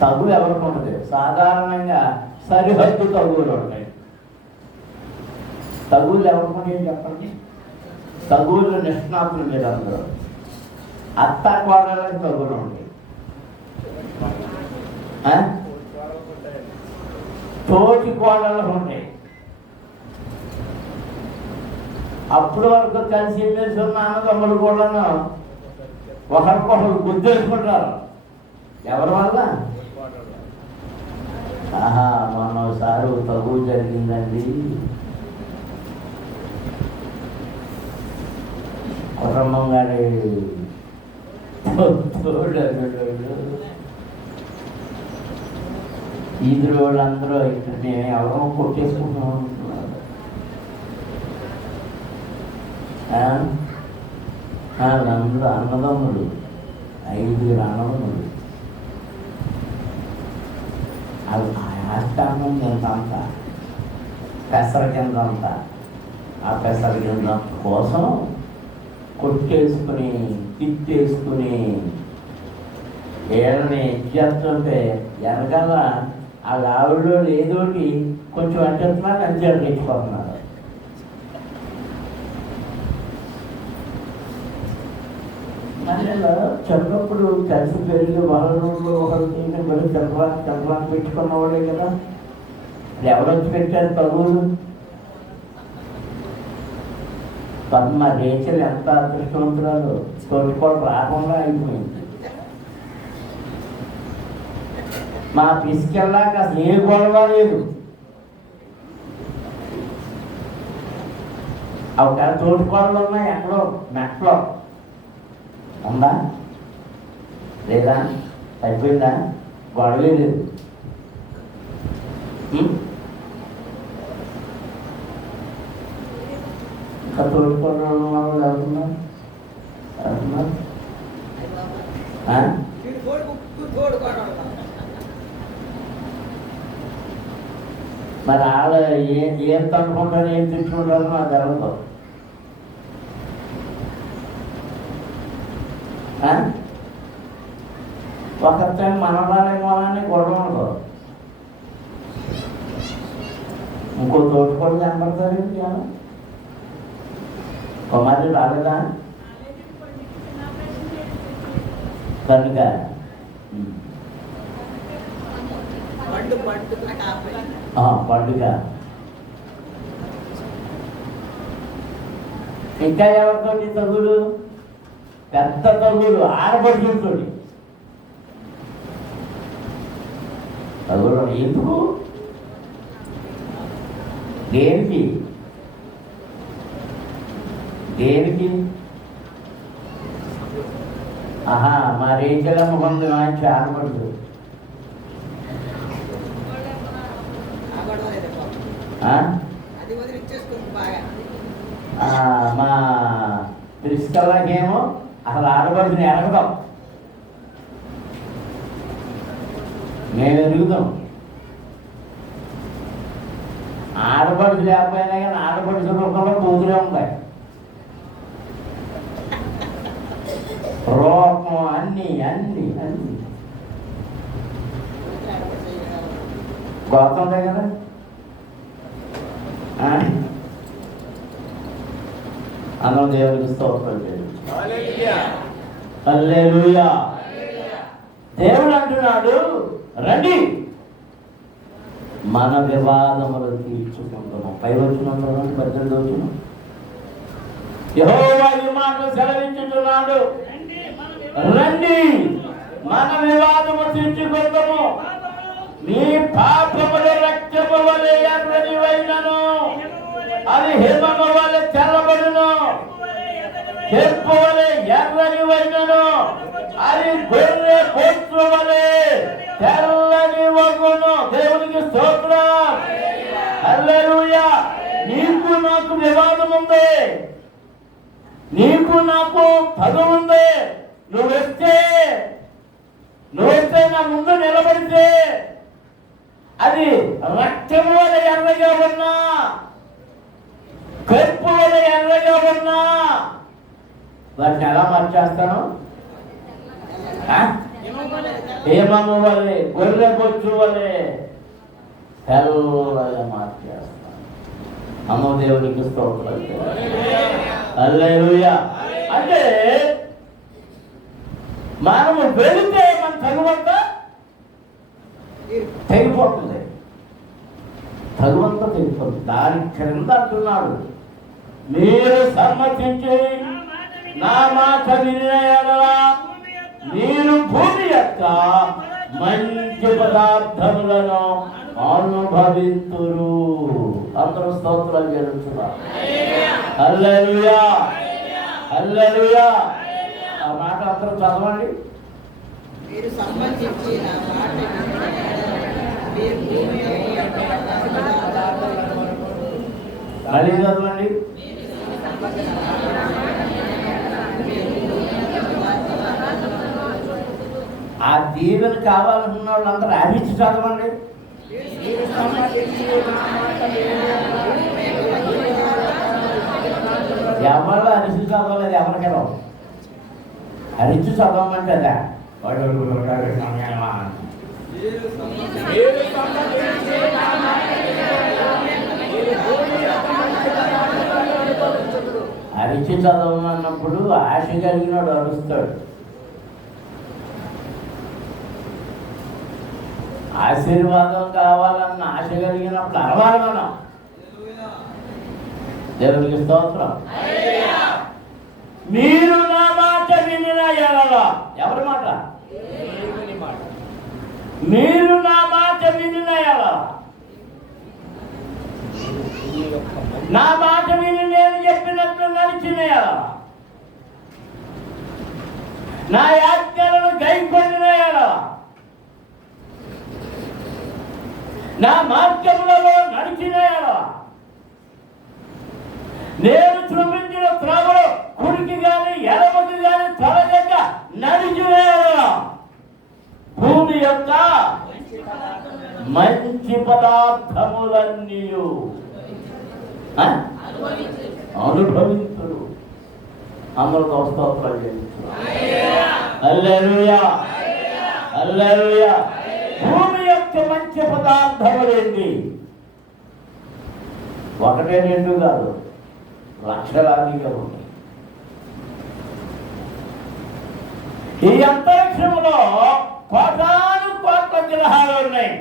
తగులు ఎవరికి ఉంటుంది? సాధారణంగా సరిహద్దు తగులు ఉంటాయి. తగులు ఎవరికి ఉంటాయి చెప్పండి? తగులు నిష్ణాతులు మీరు అందరూ. అత్త కోడళ్ళకి తగులు ఉంటాయి, తోటి కోడళ్ళకు ఉంటాయి. అప్పుడు వరకు కలిసి మెలిసి ఉన్న అన్నదమ్ములు కూడా ఒకరికొకరు గుర్తేసుకుంటారు. ఎవరి వల్ల? మొన్నోసారి తగు జరిగిందండి. కుటుంబం గారి ఈదురు వాళ్ళందరూ ఇక్కడ నేను ఎవరో కొట్టేసుకుంటున్నాం అంటున్నారు. వాళ్ళందరూ అన్నదమ్ములు, 5 అన్నదమ్ములు. ఆస్థానం కిందంతా పెసర కిందంతా, ఆ పెసర కింద కోసం కొట్టేసుకుని తిట్టేసుకుని ఏళ్ళని చేస్తుంటే వెనకాల ఆ ఆవిడలో ఏదోటి కొంచెం అంటున్నారు, అంచెలు తెచ్చుకుంటున్నారు. చిన్నప్పుడు కలిసి పెరిగి వాళ్ళు ఒకరిని మళ్ళీ చంద్రాన్ని పెట్టుకున్నవాడే కదా. ఎవరొచ్చి పెట్టారు తగులు? పద్మ రేచలు ఎంత అదృష్టవంతురాలు, తోటికోడు రాకుండా అయిపోయింది. మా పిసికెళ్ళాక అసలు ఏ గొడవ లేదు. ఒక తోటికోడలు ఉన్నాయి ఎక్కడో మెట్లో ఉందా లేదా? అయిపోయిందా? గొడవే లేదు. ఇంకా తోడుకోవడం వాళ్ళు వెళ్తున్నారు. మరి వాళ్ళ ఏం తనుకుంటారు, ఏం తెచ్చుకుంటారో నాకు తెలవదు. ఒకరితో మనవాళ్ళేమో అని గొడవ ఉండదు. ఇంకో తోటికోడు కనబడతారు. ఏంటి కుమారి రాలేదా కనుక? పండుగ. ఇంకా ఎవరితో తగులు? పెద్ద తగులు ఆడపడుచుతో తగులు. ఎందుకు? దేనికి? దేనికి? మా రేచలమ్మ కొంత మంచి ఆడపడుతుంది. మా ప్రిన్సిపల్లాకేమో అసలు ఆడపడుతుని ఎరగదాం, మేము ఎరుగుదాం. ఆడపడుచు లేకపోయినా కానీ ఆడపడుచు రూపంలో కూతురే ఉంటాయి. రూపం అన్ని అన్ని అన్ని గోతం ఉంటాయి కదా. అందరూ దేవుడికి స్తోత్రం చేయండి. హల్లెలూయా. దేవుడు అంటున్నాడు, రండి మన వివాదములు తీర్చుకుందాము. 18 యెహోవా ఈ మాట సెలవించుతున్నాడు, రండి మన వివాదము తీర్చుకుందాము. మీ పాపములు రక్తము వలె ఎర్రనివైనను అది హిమము వలె తెల్లబడును, చెంపు వలె ఎర్రనివైనను అది గొర్రె పొట్టు వలె తెల్లని వగును. దేవునికి స్తోత్రం. హల్లెలూయా. నీకు నాకు వివాదం ఉంది, నీకు నాకు పదవి ఉంది. నువ్వెస్తే నా ముందు నిలబడితే అది రక్తము వల్ల ఎర్రగా ఉన్నా, కరుపు వల్ల ఎర్రగా ఉన్నా వాటిని ఎలా మార్చేస్తాను? హేమము వలె గొర్రె బొచ్చు వలె తెల్లగా మార్చేస్తాను. అమ్మ దేవునికి స్తోత్రం. హల్లెలూయా. అంటే మనము వెళితే మన తగువంతా తెగిపోతుంది. తగువంతా తెగిపోతుంది. దాని క్రింద అంటున్నాడు, మీరు సమ్మతించి నా మాట వినయనలా మీరు భూమి యొక్క మంచి పదార్థములను అనుభవింతురు. అందరూ స్తోత్రాలు చేస్తున్నారు. హల్లెలూయా, హల్లెలూయా. ఆ మాట అందరూ చదవండి. మళ్ళీ చదవండి. ఆ దీవెన కావాలనుకున్న వాళ్ళందరూ అరిచి చదవండి. ఎవరు అరిచి చదవలేదు, ఎవరికెలా అరిచి చదవమంటే అదా వాడు అరిచి చదవమన్నప్పుడు ఆశ కలిగినాడు అరుస్తాడు. ఆశీర్వాదం కావాలన్న ఆశ కలిగినప్పుడు అరవాలి మనం. దేవునికి స్తోత్రం. మీరు నా మాట వినిన ఎడల, ఎవరి మాట? మీరు నా మాట వినిన ఎడల, నా మాట విని నేను చెప్పినట్లు నడిచిన ఎడల, నా ఆజ్ఞలను గైకొనిన ఎడల, నా మార్గములలో నడిచిన ఎడల, నేను చూపించిన త్రోవలో కుడికి గాని ఎడమకి గాని తొలగక నడిచిన ఎడల భూమి యొక్క మంచి పదార్థములన్నీ అనుభవించురు. అందరూ స్తోత్రాలు చేస్తున్నారు. హల్లెలూయా, హల్లెలూయా. భూమి యొక్క మంచి పదార్థములేంటి? ఒకటే రెండు కాదు, లక్షలాదిగా ఉన్నాయి. ఈ అంతరిక్షంలో కోటాను కోట్ల గ్రహాలు ఉన్నాయి.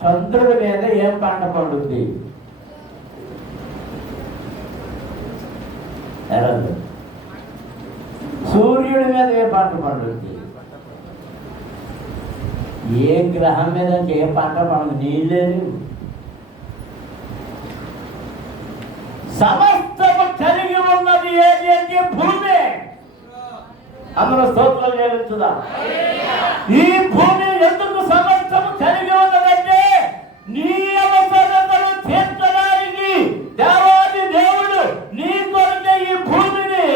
చంద్రుడి మీద ఏం పంట పండుద్ది? సూర్యుడి మీద ఏ పంట పండుద్ది? ఏ గ్రహం మీద ఏ పంట పండుగ? నీళ్ళేది. సమస్తము కలిగి ఉన్నది ఏది అంటే భూమి. అందరూ స్తోత్రం చేయించుదా. ఈ భూమి ఎందుకు సమస్తము కలిగి ఉన్నదంటే నీ అవసరతలు తీర్చడానికి దేవాది దేవుడు నీ కొరకే ఈ భూమిని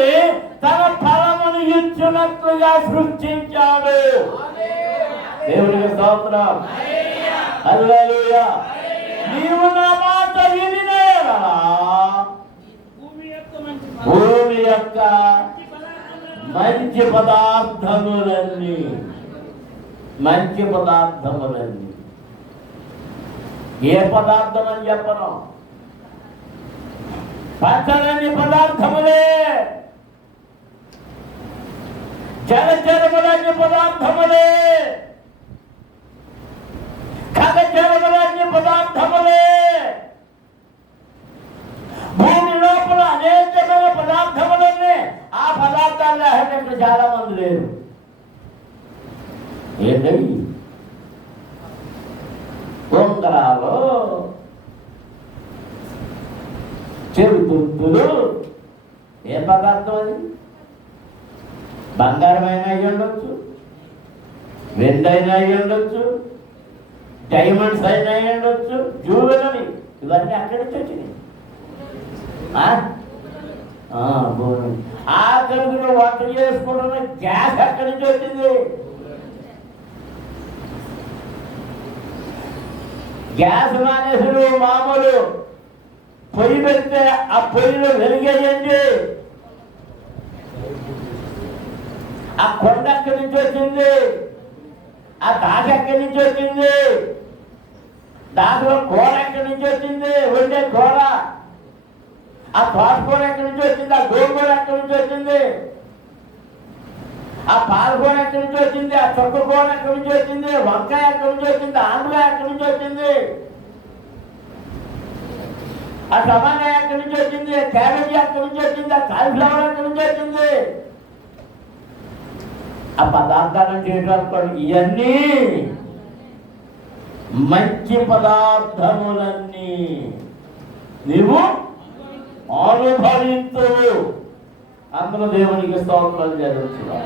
తన ఫలమును ఇచ్చినట్లుగా సృష్టించాడు. దేవునికి స్తోత్రం. హల్లెలూయా. నీవు నా మాట వినిన ఎడల భూమి యొక్క మంచి పదార్థములన్నీ, మంచి పదార్థములన్నీ. ఏ పదార్థం అని చెప్పను, పచ్చని పదార్థములే, జలచరములన్నీ పదార్థములే, ఖగచరములన్నీ పదార్థములే. భూమి లోపల అనేకమైన పదార్థములన్నీ. ఆ పదార్థాలు ఇక్కడ చాలా మంది లేరు. ఏంటవి? ఉంగరాలు, చెవితుత్తులు. ఏ పదార్థం అది? బంగారమైన అయ్యి ఉండొచ్చు, వెండైనా అయ్యి ఉండొచ్చు, డైమండ్స్ అయినా అయ్యి ఉండొచ్చు, జ్యువెలరీ. ఇవన్నీ అక్కడి నుంచి వచ్చినాయి. ఆఖరికి వంట చేసుకుంటున్న గ్యాస్ ఎక్కడి నుంచి వచ్చింది? గ్యాస్ మానేసుడు మామూలు పొయ్యి పెడితే ఆ పొయ్యిలో వెలిగేయండి. ఆ కొండ ఎక్కడి నుంచి వచ్చింది? ఆ దాగ ఎక్కడి నుంచి వచ్చింది? దాగలో కూర ఎక్కడి నుంచి వచ్చింది? వండే కూర. ఆ తోటకూర ఎక్కడి నుంచి వచ్చింది? ఆ గోంగూర ఎక్కడి నుంచి వచ్చింది? ఆ పాలకూర ఎక్కడి నుంచి వచ్చింది? ఆ చొక్క కూర ఎక్కడి నుంచి వచ్చింది? వంకాయ ఎక్కడి నుంచి వచ్చింది? ఆంధ్రాయ ఎక్కడి నుంచి వచ్చింది? ఆ టమాటా ఎక్కడి నుంచి వచ్చింది? క్యాబేజీ ఎక్కడి నుంచి వచ్చింది? ఆ కాలీఫ్లవర్ ఎక్కడి నుంచి వచ్చింది? ఆ పదార్థాలను చేయడానికి ఇవన్నీ మంచి పదార్థములన్నీ నీవు అనుభవించు. అందరూ దేవునికి స్తోత్రాలు జరుగుతుందా?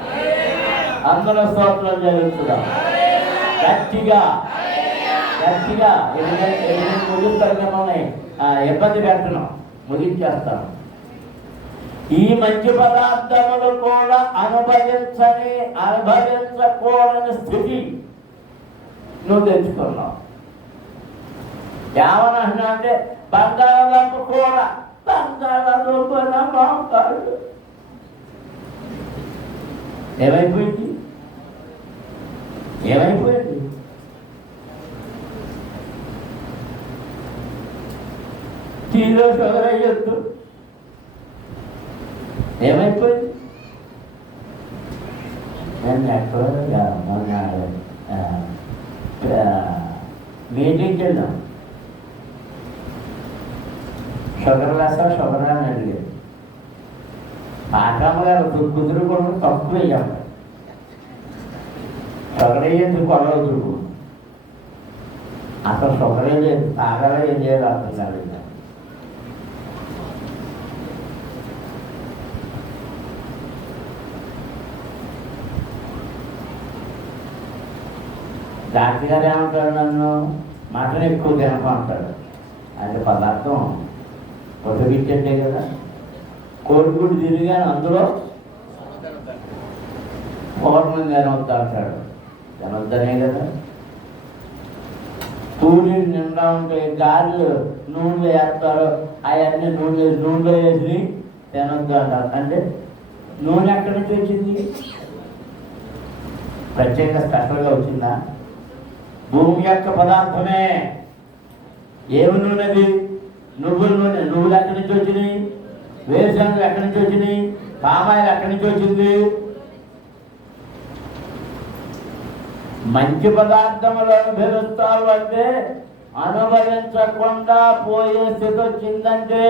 అందరూ స్తోత్రాలు జరుగుతుందా? గట్టిగా గట్టిగా ముగిస్తారు కదా, ఇబ్బంది పెట్టడం ముగించేస్తాను. ఈ మంచి పదార్థములు కూడా అనుభవించకూడని స్థితి నువ్వు తెచ్చుకున్నావు. ఏమన్నా అంటే బంగాళదుంప కూర, బంగాళదుంప బాగుంటాడు. ఏమైపోయింది? ఏమైపోయింది? టీలో షుగర్ అయ్యొద్దు. ఏమైపోయింది? నేను ఎక్కడో మీటింగ్కి వెళ్ళాం. షుగర్ వేస్తా షుగర్ అని అడిగారు. పాకమ్మ గారు కుదురు కూడా తక్కువ వేయాలి. షుగర్ వేయందుకు కొడవ దురుకు అసలు షుగర్ లేదు, తాగలో ఏం చేయాలి అర్థం కాదు. డాక్టర్ గారు ఏమంటాడు? నన్ను మటన్ ఎక్కువ తినమంటాడు. అంటే పదార్థం ఉడకబెట్టే కదా. కోడిగుడ్డు తిరిగా అందులో పూర్ణం తినవద్దు అంటాడు. తినొద్దనే కదా. పూరి నిండా ఉంటాయి, గారెలు నూనెలో వేస్తారు, అవన్నీ నూనెలో వేసి తినొద్దు అంటారు. అంటే నూనె ఎక్కడి నుంచి వచ్చింది? ప్రత్యేక స్పెషల్గా వచ్చిందా? భూమి యొక్క పదార్థమే. ఏమి నూనెది? నువ్వుల నూనె. నువ్వులు ఎక్కడి నుంచి వచ్చినాయి? వేరుశనగలు ఎక్కడి నుంచి వచ్చినాయి? పామాయిల్ ఎక్కడి నుంచి వచ్చింది? మంచి పదార్థములు అనుభవిస్తావు అంటే అనుభవించకుండా పోయే స్థితి వచ్చిందంటే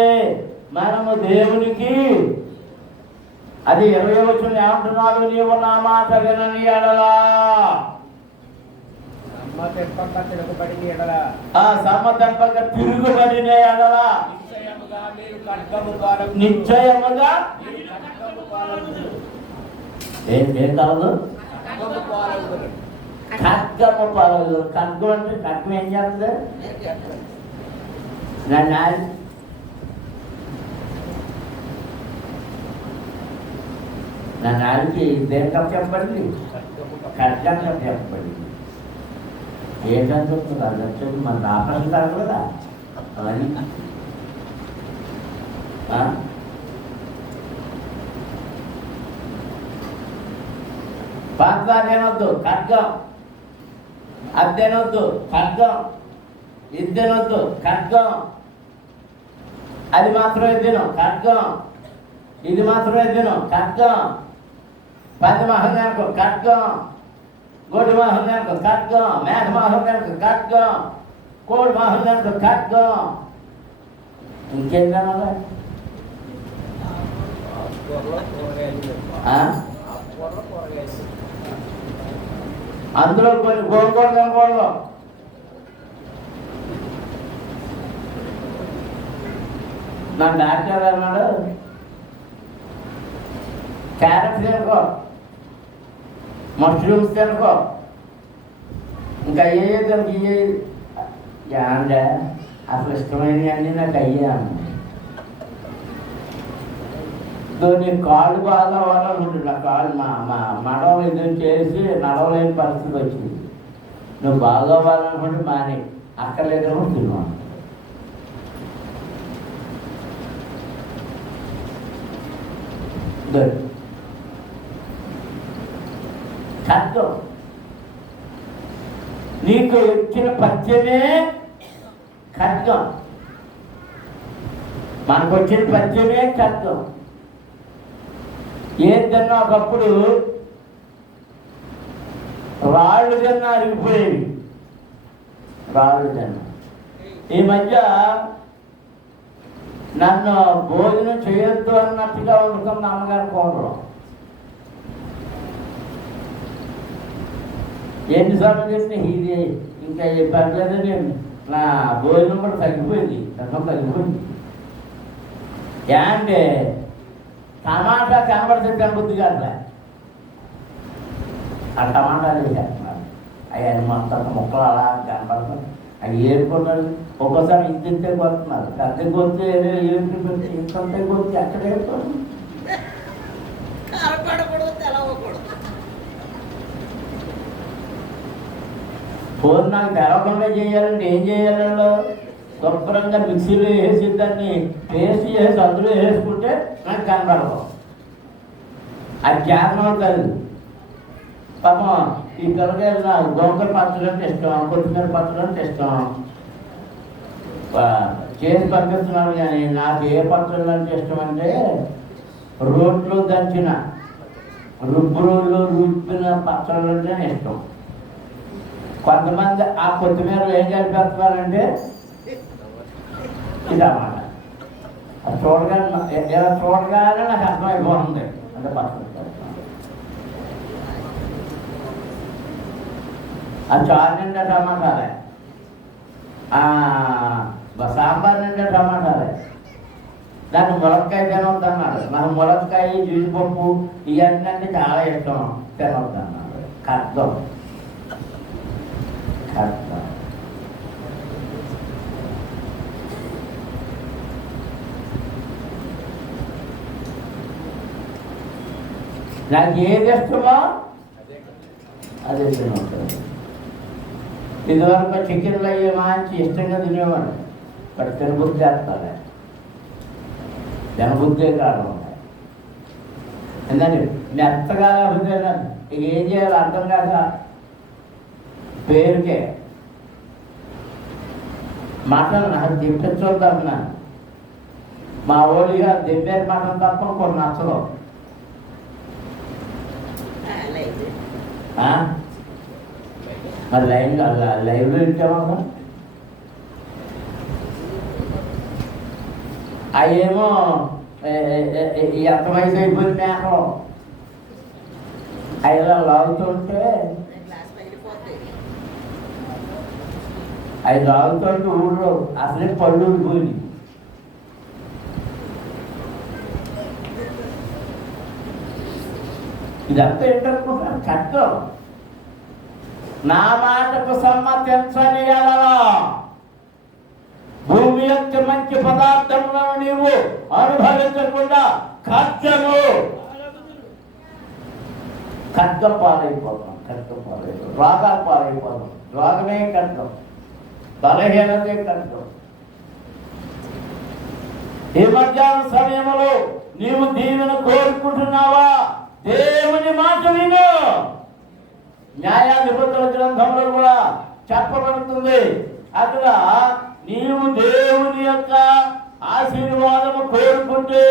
మనము దేవునికి అది 20వ వచనం ఏమంటున్నాడు? నీవు నా మాట వినని ఎడలా సమ్మతెంపక తిరుగుబడిన ఎడలా నిశ్చయముగా ఏం కలదు? ఖడ్గము పాలదు. ఖడ్గం అంటే ఖడ్గం ఏం చేస్తుంది? నా నాలుగు దేనికం చెప్పండి? ఖడ్గం చెప్పండి. ఏంటని చెప్తుంది? అది వచ్చేది మన ఆపరేషన్ కాదు కదా. అవన్నీ పాత్రనొద్దు, ఖడ్గం. అద్దెనొద్దు, ఖడ్గం. ఇద్దెనొద్దు, ఖడ్గం. అది మాత్రమే తిను, ఖడ్గం. ఇది మాత్రమే తిను, ఖడ్గం. 10 మహోదయానికి ఖడ్గం, గొడ్డు మహోదయానికి ఖడ్గం, మేఘ మహోదయానికి ఖడ్గం, కోడి మహోదయానికి ఖడ్గం. ఇంకేం కావాలి? అందులో కొన్ని గోంగూర తినకూడదు. నా డాక్టర్ అన్నాడు క్యారెట్ తినకో, మష్రూమ్స్ తినకో, ఇంకా అయ్యే దానికి అంటే అసలు ఇష్టమైనవి అన్నీ నాకు అయ్యాను. నీ కాళ్ళు బాగా అవ్వాలనుకుంటున్నా. కాళ్ళు మడవ ఇది చేసి నడవలేని పరిస్థితి వచ్చింది. నువ్వు బాగా అవ్వాలనుకుంటే మాని అక్కర్లేదని తిన్నాను. ఖడ్గం. నీకు ఇచ్చిన పద్యమే ఖడ్గం. మనకు వచ్చిన పద్యమే ఖడ్గం. ఏంటన్నా ఒకప్పుడు రాళ్ళు తిన్నా అరిగిపోయేవి. రాళ్ళు తిన్నా. ఈ మధ్య నన్ను భోజనం చేయొద్దు అన్నట్టుగా వండుకున్న అమ్మగారి కూరలో ఎన్నిసార్లు చేస్తే ఇది ఇంకా పర్లేదు. నేను నా భోజనం కూడా తగ్గిపోయింది, తగ్గిపోయింది. అంటే టమాటా కనబడుతుంది కనబుద్ది కాదు. ఆ టమాటాలు వేసేస్తున్నారు. అవి మొత్తం ముక్కలు అలా కనబడుతుంది. అవి ఏరుకుంటారు. ఒక్కోసారి ఇంతే కొడుతున్నారు. పెద్ద కొద్ది ఏరుకుంటే ఇంకంతే కొద్ది అక్కడ ఏరుకోండి. ఫోన్ నాకు తెరవకుండా చేయాలంటే ఏం చేయాలో శుభ్రంగా మిక్సీలో వేసి దాన్ని పేస్ట్ చేసి అందులో వేసుకుంటే నాకు కనబడదు. అది జ్ఞాపకం అవుతుంది. పాపం ఈ పిల్లకాయలు నాకు గోంగూర పచ్చడి అంటే ఇష్టం, కొత్తిమీర పచ్చడి అంటే ఇష్టం. చేసి పంపిస్తున్నాను. కానీ నాకు ఏ పచ్చళ్ళు అంటే ఇష్టం అంటే రోడ్లు దంచిన రుబ్బురోళ్ళు రుబ్బిన పచ్చళ్ళు అంటే ఇష్టం. కొంతమంది ఆ కొత్తిమీరలు ఏం కలిపేస్తున్నారంటే ఇదన్నమాట. అది చూడగానే నాకు అర్థమైపోతుంది. అంటే పచ్చడి ఆ చారు నిండా టమాటాలే, సాంబార్ నిండా టమాటాలే. దాన్ని ములక్కాయ తినొద్దన్నాడు. నాకు ములక్కాయ జీడిపప్పు ఇవన్నీ అంటే చాలా ఇష్టం, తినొద్దన్నాడు. ఖడ్గం. నాకు ఏది ఇష్టమో అదే తినవుతుంది. ఇదివరకు చికెన్లు అయ్యే మంచి ఇష్టంగా తినేవాడు. బట్ తినబుద్ధి చేస్తానే, తినబుద్ధే కాదు. ఎందుకంటే మెత్తగా లేకపోతే ఇక ఏం చేయాలో అర్థం కాక పేరుకే మటన్ నాకు దింపించొద్దన్నా. మా ఓడిగా దింపేరు మటన్ తప్ప కొన్ని నచ్చదు. మరి లైవ్లో ఇచ్చామా? అవేమో ఎంత వయసు అయిపోయింది మేకలు, అవి లాగుతుంటే అవి లాగుతుంటే ఊళ్ళో అసలే పళ్ళు పోయి. ఇదంతా ఏంటనుకుంటాను? చట్టం. నా మాటకు సమ్మతించని ఎడల భూమి యొక్క మంచి పదార్థంలో నీవు అనుభవించకుండా ఖడ్గం పాలైపోతాం. రోగాలు పాలైపోతాం. రోగమే ఖడ్గం, బలహీనతే ఖడ్గం. ఈ మధ్యాహ్న సమయంలో నీవు దీవెన కోరుకుంటున్నావా? దేవుని మాట విను. న్యాయాధిపతుల గ్రంథంలో కూడా చెప్పబడుతుంది. అక్కడ నీవు దేవుని యొక్క ఆశీర్వాదము కోరుకుంటే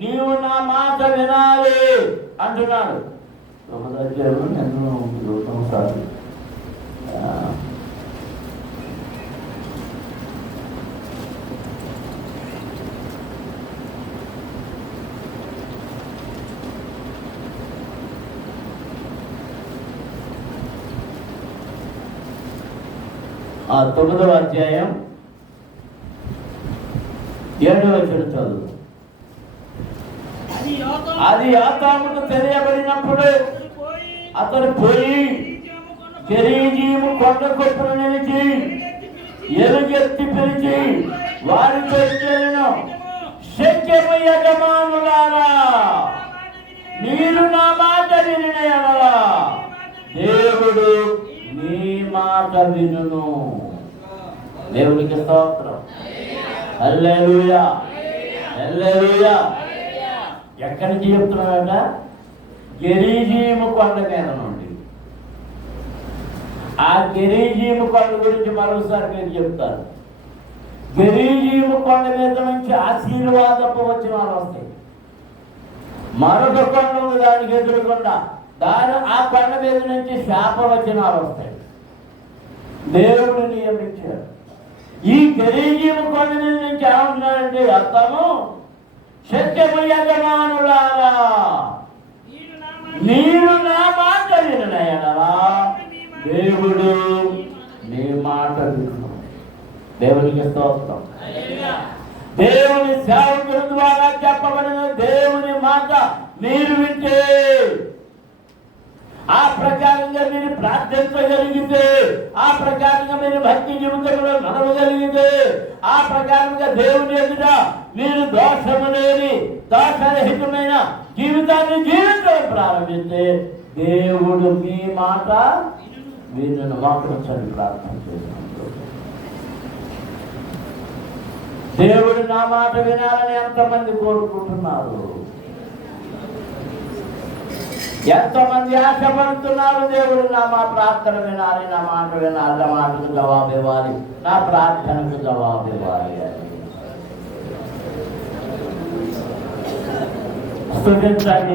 నీవు నా మాట వినాలి అంటున్నాడు. ఆ 9వ అధ్యాయం 7వ వచనం చదువు. అది యోతాముకు తెలియబడినప్పుడు అతడు పోయి గెరీజీము కొండ కొప్పును నిలిచి ఎలుగెత్తి పిలిచి వారితో చెప్పెను, శక్యము యజమానులారా, మీరు నా మాట వినిన యెడల దేవుడు నీ మాట వినును. దేవునికి స్తోత్రం. హల్లెలూయా, హల్లెలూయా. ఎక్కడి నుంచి చెప్తున్నాడట? గెరీజీము కొండ మీద నుండి. ఆ గెరీజీము కొండ గురించి మరోసారి మీరు చెప్తారు. గెరీజీము కొండ మీద నుంచి ఆశీర్వాదపు వచనాలు వస్తాయి. మరొక కొండ ఉంది దానికి ఎదురుకుండా, ఆ కొండ మీద నుంచి శాప వచనాలు వస్తాయి. దేవుడు నియమించాడు. ఈ గెరీజీము కొండ మీద నుంచి ఏమంటున్నాడంటే అర్థము, సత్యము యజమానులారా మీరు నా మాట వినడలా దేవుడు నీ మాట విను. దేవునికి స్తోత్రం. దేవుని సేవకుల ద్వారా చెప్పబడిన దేవుని మాట మీరు వింటే, ఆ ప్రకారంగా మీరు ప్రార్థించగలిగితే, ఆ ప్రకారంగా మీరు భక్తి జీవితంలో నడవగలిగితే, ఆ ప్రకారంగా దేవుని ఎదుట మీరు దోషము లేని దోషరహితమైన జీవితాన్ని జీవించడం ప్రారంభిస్తే దేవుడు మీ మాట వీళ్ళను వాకరించని ప్రార్థన చేస్తున్నాడు. దేవుడు నా మాట వినాలని ఎంతమంది కోరుకుంటున్నారు? ఎంతమంది ఆశపడుతున్నారు? దేవుడు నా మా ప్రార్థన వినాలి, నా మాట వినాలి, నా మాటకు జవాబు ఇవ్వాలి, నా ప్రార్థనకు జవాబు ఇవ్వాలి అని స్తుతించండి.